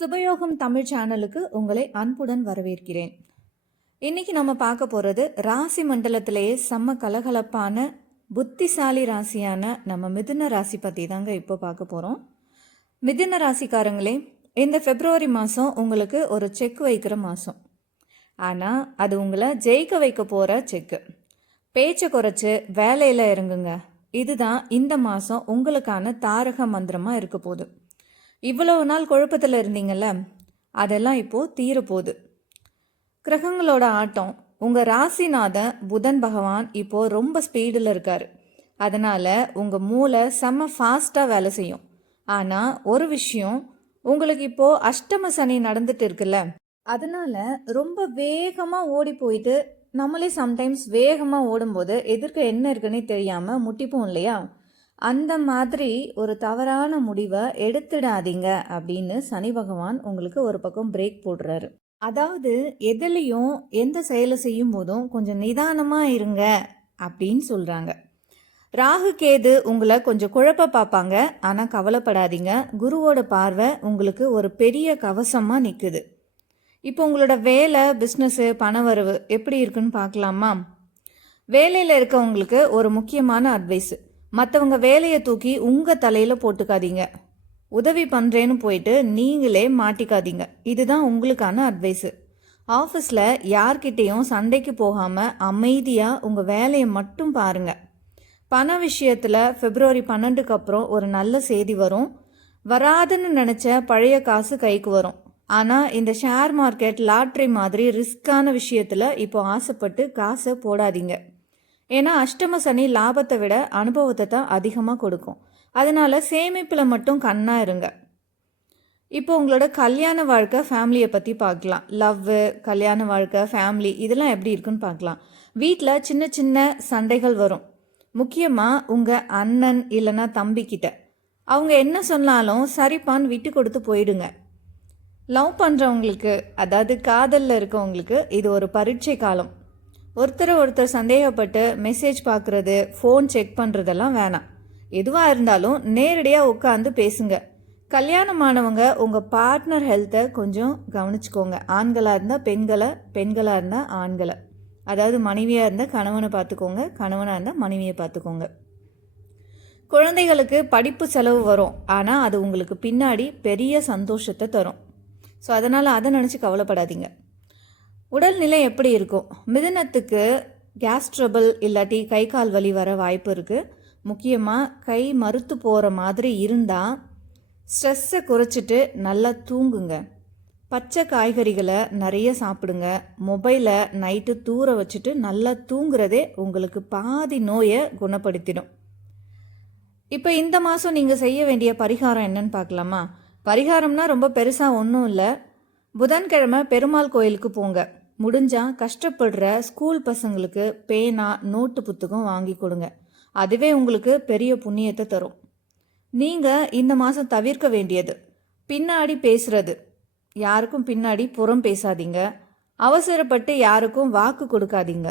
சுபயோகம் தமிழ் சேனலுக்கு உங்களை அன்புடன் வரவேற்கிறேன். இன்னைக்கு நம்ம பார்க்க போகிறது ராசி மண்டலத்திலேயே செம்ம கலகலப்பான புத்திசாலி ராசியான நம்ம மிதுன ராசி பற்றி தாங்க இப்போ பார்க்க போகிறோம். மிதுன ராசிக்காரங்களே, இந்த பிப்ரவரி மாதம் உங்களுக்கு ஒரு செக் வைக்கிற மாதம். ஆனால் அது உங்களை ஜெயிக்க வைக்க போகிற செக்கு. பேச்சை குறைச்சி வேலையில் இறங்குங்க. இதுதான் இந்த மாதம் உங்களுக்கான தாரக மந்திரமாக இருக்க போகுது. இவ்வளவு நாள் குழப்பத்தில் இருந்தீங்கல்ல, அதெல்லாம் இப்போது தீரப்போகுது. கிரகங்களோட ஆட்டம், உங்கள் ராசிநாதன் புதன் பகவான் இப்போது ரொம்ப ஸ்பீடில் இருக்கார். அதனால் உங்கள் மூளை செம்ம ஃபாஸ்ட்டாக வேலை செய்யும். ஆனால் ஒரு விஷயம், உங்களுக்கு இப்போது அஷ்டம சனி நடந்துட்டு இருக்குல்ல, அதனால் ரொம்ப வேகமாக ஓடி போயிட்டு நம்மளே சம்டைம்ஸ் வேகமாக ஓடும்போது எதிர்க்க என்ன இருக்குன்னே தெரியாமல் முட்டிப்போம் இல்லையா? அந்த மாதிரி ஒரு தவறான முடிவை எடுத்துடாதீங்க அப்படின்னு சனி பகவான் உங்களுக்கு ஒரு பக்கம் பிரேக் போடுறாரு. அதாவது எதுலேயும் எந்த செயலை செய்யும் போதும் கொஞ்சம் நிதானமாக இருங்க அப்படின்னு சொல்கிறாங்க. ராகு கேது உங்களை கொஞ்சம் குழப்ப பார்ப்பாங்க, ஆனால் கவலைப்படாதீங்க. குருவோட பார்வை உங்களுக்கு ஒரு பெரிய கவசமாக நிற்குது. இப்போ உங்களோட வேலை, பிஸ்னஸ்ஸு, பணவரவு எப்படி இருக்குன்னு பார்க்கலாமா? வேலையில் இருக்கவங்களுக்கு ஒரு முக்கியமான அட்வைஸு, மற்றவங்க வேலையை தூக்கி உங்கள் தலையில் போட்டுக்காதீங்க. உதவி பண்ணுறேன்னு போயிட்டு நீங்களே மாட்டிக்காதீங்க. இதுதான் உங்களுக்கான அட்வைஸு. ஆஃபீஸில் யார்கிட்டேயும் சண்டைக்கு போகாமல் அமைதியாக உங்கள் வேலையை மட்டும் பாருங்கள். பண விஷயத்தில் பிப்ரவரி 12க்கு அப்புறம் ஒரு நல்ல செய்தி வரும். வராதுன்னு நினச்ச பழைய காசு கைக்கு வரும். ஆனால் இந்த ஷேர் மார்க்கெட், லாட்ரி மாதிரி ரிஸ்க்கான விஷயத்தில் இப்போ ஆசைப்பட்டு காசை போடாதீங்க. ஏன்னா அஷ்டம சனி லாபத்தை விட அனுபவத்தை தான் அதிகமாக கொடுக்கும். அதனால் சேமிப்பில் மட்டும் கண்ணாக இருங்க. இப்போ உங்களோட கல்யாண வாழ்க்கை, ஃபேமிலியை பற்றி பார்க்கலாம். லவ், கல்யாண வாழ்க்கை, ஃபேமிலி இதெல்லாம் எப்படி இருக்குன்னு பார்க்கலாம். வீட்டில் சின்ன சின்ன சண்டைகள் வரும். முக்கியமாக உங்கள் அண்ணன் இல்லைன்னா தம்பிக்கிட்ட. அவங்க என்ன சொன்னாலும் சரிப்பான்னு விட்டு கொடுத்து போயிடுங்க. லவ் பண்ணுறவங்களுக்கு, அதாவது காதலில் இருக்கவங்களுக்கு இது ஒரு பரீட்சை காலம். ஒருத்தர் சந்தேகப்பட்டு மெசேஜ் பார்க்குறது, ஃபோன் செக் பண்ணுறதெல்லாம் வேணாம். எதுவாக இருந்தாலும் நேரடியாக உட்காந்து பேசுங்க. கல்யாணமானவங்க உங்கள் பார்ட்னர் ஹெல்த்தை கொஞ்சம் கவனிச்சுக்கோங்க. ஆண்களாக இருந்தால் பெண்களை, பெண்களாக இருந்தால் ஆண்களை. அதாவது மனைவியாக இருந்தால் கணவனை பார்த்துக்கோங்க, கணவனாக இருந்தால் மனைவியை பார்த்துக்கோங்க. குழந்தைகளுக்கு படிப்பு செலவு வரும், ஆனால் அது உங்களுக்கு பின்னாடி பெரிய சந்தோஷத்தை தரும். ஸோ அதனால் அதை நினச்சி கவலைப்படாதீங்க. உடல்நிலை எப்படி இருக்கும்? மிதுனத்துக்கு கேஸ் ட்ரபிள் இல்லாட்டி கை கால் வலி வர வாய்ப்பு இருக்குது. முக்கியமாக கை மறுத்து போகிற மாதிரி இருந்தால் ஸ்ட்ரெஸ்ஸை குறைச்சிட்டு நல்லா தூங்குங்க. பச்சை காய்கறிகளை நிறைய சாப்பிடுங்க. மொபைலை நைட்டு தூர வச்சுட்டு நல்லா தூங்குறதே உங்களுக்கு பாதி நோயை குணப்படுத்திடும். இப்போ இந்த மாதம் நீங்கள் செய்ய வேண்டிய பரிகாரம் என்னன்னு பார்க்கலாமா? பரிகாரம்னா ரொம்ப பெருசாக ஒன்றும் இல்லை. புதன்கிழமை பெருமாள் கோயிலுக்கு போங்க. முடிஞ்சால் கஷ்டப்படுற ஸ்கூல் பசங்களுக்கு பேனா, நோட்டு புத்தகம் வாங்கி கொடுங்க. அதுவே உங்களுக்கு பெரிய புண்ணியத்தை தரும். நீங்கள் இந்த மாதம் தவிர்க்க வேண்டியது பின்னாடி பேசுறது. யாருக்கும் பின்னாடி புறம் பேசாதீங்க. அவசரப்பட்டு யாருக்கும் வாக்கு கொடுக்காதீங்க.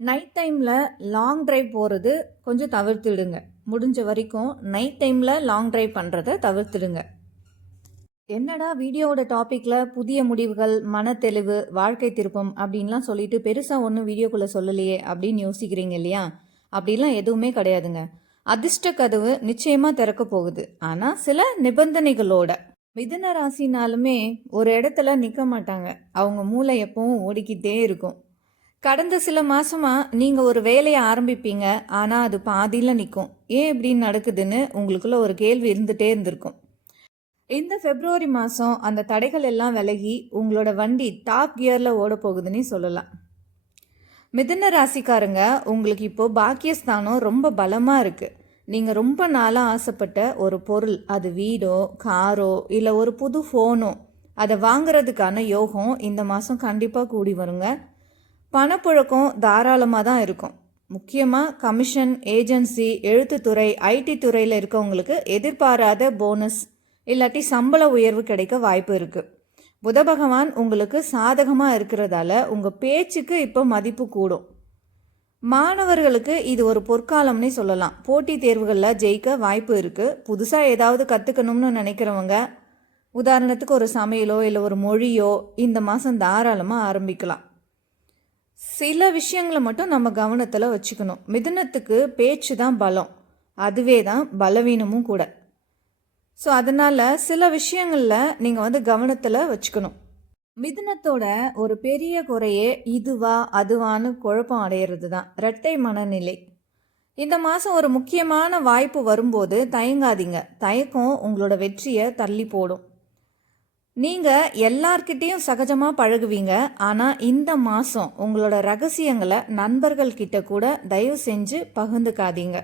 நைட் டைமில் லாங் ட்ரைவ் போகிறது கொஞ்சம் தவிர்த்துடுங்க. முடிஞ்ச வரைக்கும் நைட் டைமில் லாங் ட்ரைவ் பண்ணுறதை தவிர்த்துடுங்க. என்னடா வீடியோவோட டாப்பிக்கில் புதிய முடிவுகள், மனத்தெளிவு, வாழ்க்கை திருப்பம் அப்படின்லாம் சொல்லிட்டு பெருசாக ஒன்றும் வீடியோக்குள்ளே சொல்லலையே அப்படின்னு யோசிக்கிறீங்க இல்லையா? அப்படிலாம் எதுவுமே கிடையாதுங்க. அதிர்ஷ்ட கதவு நிச்சயமாக திறக்க போகுது, ஆனால் சில நிபந்தனைகளோட. மிதுன ராசினாலுமே ஒரு இடத்துல நிற்க மாட்டாங்க. அவங்க மூளை எப்பவும் ஓடிக்கிட்டே இருக்கும். கடந்த சில மாதமாக நீங்கள் ஒரு வேலையை ஆரம்பிப்பீங்க, ஆனால் அது பாதியில் நிற்கும். ஏன் இப்படின்னு நடக்குதுன்னு உங்களுக்குள்ள ஒரு கேள்வி இருந்துகிட்டே இருந்திருக்கும். இந்த பிப்ரவரி மாதம் அந்த தடைகள் எல்லாம் விலகி உங்களோட வண்டி டாப் கியரில் ஓட போகுதுன்னு சொல்லலாம். மிதுன ராசிக்காரங்க, உங்களுக்கு இப்போது பாக்கியஸ்தானம் ரொம்ப பலமாக இருக்குது. நீங்கள் ரொம்ப நாளாக ஆசைப்பட்ட ஒரு பொருள், அது வீடோ, காரோ, இல்லை ஒரு புது ஃபோனோ, அதை வாங்கிறதுக்கான யோகம் இந்த மாதம் கண்டிப்பாக கூடி வருங்க. பணப்புழக்கம் தாராளமாக தான் இருக்கும். முக்கியமாக கமிஷன், ஏஜென்சி, எழுத்துத்துறை, ஐடி துறையில் இருக்கவங்களுக்கு எதிர்பாராத போனஸ் இல்லாட்டி சம்பள உயர்வு கிடைக்க வாய்ப்பு இருக்குது. புத பகவான் உங்களுக்கு சாதகமாக இருக்கிறதால உங்கள் பேச்சுக்கு இப்போ மதிப்பு கூடும். மாணவர்களுக்கு இது ஒரு பொற்காலம்னே சொல்லலாம். போட்டித் தேர்வுகளில் ஜெயிக்க வாய்ப்பு இருக்குது. புதுசாக ஏதாவது கற்றுக்கணும்னு நினைக்கிறவங்க உதாரணத்துக்கு ஒரு சமையலோ இல்லை ஒரு மொழியோ இந்த மாதம் தாராளமாக ஆரம்பிக்கலாம். சில விஷயங்களை மட்டும் நம்ம கவனத்தில் வச்சுக்கணும். மிதுனத்துக்கு பேச்சு தான் பலம், அதுவே தான் பலவீனமும் கூட. ஸோ அதனால் சில விஷயங்களில் நீங்கள் கவனத்தில் வச்சுக்கணும். மிதுனத்தோட ஒரு பெரிய குறையே இதுவா அதுவான்னு குழப்பம் அடையிறது தான், இரட்டை மனநிலை. இந்த மாதம் ஒரு முக்கியமான வாய்ப்பு வரும்போது தயங்காதீங்க. தயக்கம் உங்களோட வெற்றியை தள்ளி போடும். நீங்கள் எல்லார்கிட்டேயும் சகஜமாக பழகுவீங்க. ஆனால் இந்த மாதம் உங்களோட ரகசியங்களை நண்பர்கள்கிட்ட கூட தயவு செஞ்சு பகிர்ந்துக்காதீங்க.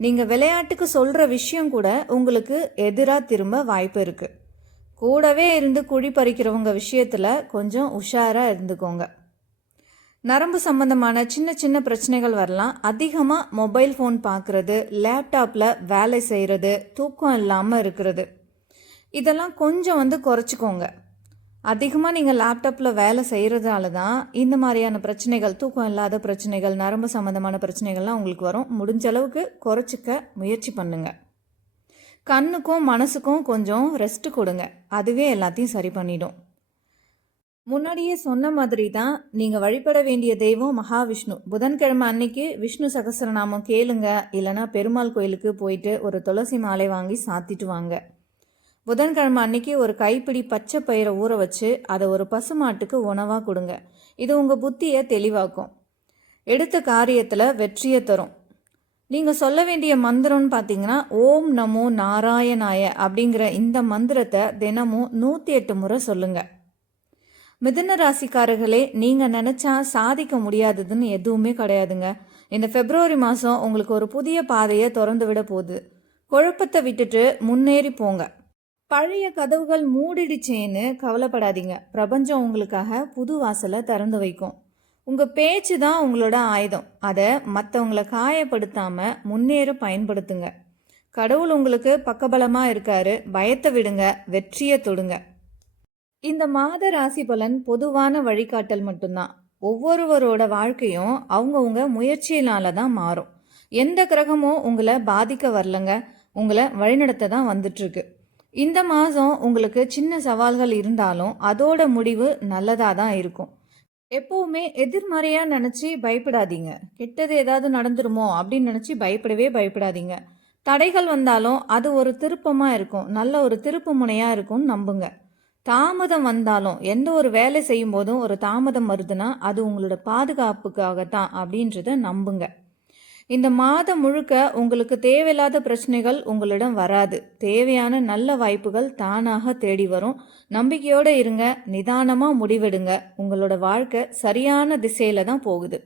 நீங்கள் விளையாட்டுக்கு சொல்கிற விஷயம் கூட உங்களுக்கு எதிராக திரும்ப வாய்ப்பு இருக்குது. கூடவே இருந்து குழி பறிக்கிறவங்க விஷயத்தில் கொஞ்சம் உஷாராக இருந்துக்கோங்க. நரம்பு சம்பந்தமான சின்ன சின்ன பிரச்சனைகள் வரலாம். அதிகமாக மொபைல் ஃபோன் பார்க்குறது, லேப்டாப்பில் வேலை செய்கிறது, தூக்கம் இல்லாமல் இருக்கிறது, இதெல்லாம் கொஞ்சம் குறைச்சிக்கோங்க. அதிகமாக நீங்கள் லேப்டாப்பில் வேலை செய்கிறதால தான் இந்த மாதிரியான பிரச்சனைகள், தூக்கம் இல்லாத பிரச்சனைகள், நரம்பு சம்மந்தமான பிரச்சனைகள்லாம் உங்களுக்கு வரும். முடிஞ்ச அளவுக்கு குறைச்சிக்க முயற்சி பண்ணுங்கள். கண்ணுக்கும் மனசுக்கும் கொஞ்சம் ரெஸ்ட் கொடுங்க, அதுவே எல்லாத்தையும் சரி பண்ணிடும். முன்னாடியே சொன்ன மாதிரி தான் நீங்கள் வழிபட வேண்டிய தெய்வம் மகாவிஷ்ணு. புதன்கிழமை அன்னைக்கு விஷ்ணு சகஸ்ரநாமம் கேளுங்க. இல்லைனா பெருமாள் கோயிலுக்கு போயிட்டு ஒரு துளசி மாலை வாங்கி சாத்திட்டு வாங்க. புதன்கிழமை அன்னைக்கு ஒரு கைப்பிடி பச்சை பயிரை ஊற வச்சு அதை ஒரு பசுமாட்டுக்கு உணவாக கொடுங்க. இது உங்கள் புத்தியை தெளிவாக்கும், எடுத்த காரியத்தில் வெற்றியை தரும். நீங்கள் சொல்ல வேண்டிய மந்திரம்னு பார்த்தீங்கன்னா, ஓம் நமோ நாராயணாய அப்படிங்கிற இந்த மந்திரத்தை தினமும் 108 முறை சொல்லுங்கள். மிதுன ராசிக்காரர்களே, நீங்கள் நினச்சா சாதிக்க முடியாததுன்னு எதுவுமே கிடையாதுங்க. இந்த பிப்ரவரி மாதம் உங்களுக்கு ஒரு புதிய பாதையை திறந்து விட போகுது. குழப்பத்தை விட்டுட்டு முன்னேறி போங்க. பழைய கதவுகள் மூடிடுச்சேன்னு கவலைப்படாதீங்க. பிரபஞ்சம் உங்களுக்காக புது வாசலை திறந்து வைக்கும். உங்கள் பேச்சு தான் உங்களோட ஆயுதம். அதை மற்றவங்களை காயப்படுத்தாமல் முன்னேற பயன்படுத்துங்க. கடவுள் உங்களுக்கு பக்கபலமாக இருக்காரு. பயத்தை விடுங்க, வெற்றியை தொடுங்க. இந்த மாத ராசி பலன் பொதுவான வழிகாட்டல் மட்டும்தான். ஒவ்வொருவரோட வாழ்க்கையும் அவங்கவுங்க முயற்சியினால தான் மாறும். எந்த கிரகமும் உங்களை பாதிக்க வரலங்க, உங்களை வழிநடத்த தான் வந்துட்டுருக்கு. இந்த மாதம் உங்களுக்கு சின்ன சவால்கள் இருந்தாலும் அதோட முடிவு நல்லதாக தான் இருக்கும். எப்போவுமே எதிர்மறையாக நினச்சி பயப்படாதீங்க. கெட்டது ஏதாவது நடந்துருமோ அப்படின்னு நினச்சி பயப்படாதீங்க. தடைகள் வந்தாலும் அது ஒரு திருப்பமாக இருக்கும், நல்ல ஒரு திருப்பு முனையாக இருக்கும்னு நம்புங்க. தாமதம் வந்தாலும், எந்த ஒரு வேலை செய்யும் போதும் ஒரு தாமதம் வருதுன்னா அது உங்களோட பாதுகாப்புக்காகத்தான் அப்படின்றத நம்புங்க. இந்த மாதம் முழுக்க உங்களுக்கு தேவையில்லாத பிரச்சனைகள் உங்களிடம் வராது. தேவையான நல்ல வாய்ப்புகள் தானாக தேடி வரும். நம்பிக்கையோடு இருங்க, நிதானமாக முடிவெடுங்க. உங்களோட வாழ்க்கை சரியான திசையில தான் போகுது.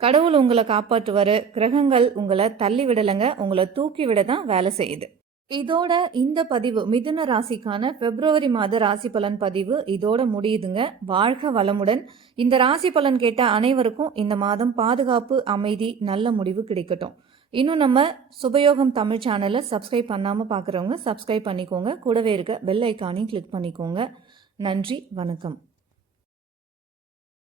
கடவுள் உங்களை காப்பாற்றுவார். கிரகங்கள் உங்களை தள்ளி விடலைங்க, உங்களை தூக்கி விட தான் வேலை செய்யுது. இதோட இந்த பதிவு, மிதுன ராசிக்கான பிப்ரவரி மாத ராசி பலன் பதிவு இதோட முடியுதுங்க. வாழ்க வளமுடன். இந்த ராசி பலன் கேட்ட அனைவருக்கும் இந்த மாதம் பாதுகாப்பு, அமைதி, நல்ல முடிவு கிடைக்கட்டும். இன்னும் நம்ம சுபயோகம் தமிழ் சேனலை சப்ஸ்கிரைப் பண்ணாமல் பார்க்குறவங்க சப்ஸ்கிரைப் பண்ணிக்கோங்க. கூடவே இருக்க பெல் ஐக்கானையும் கிளிக் பண்ணிக்கோங்க. நன்றி, வணக்கம்.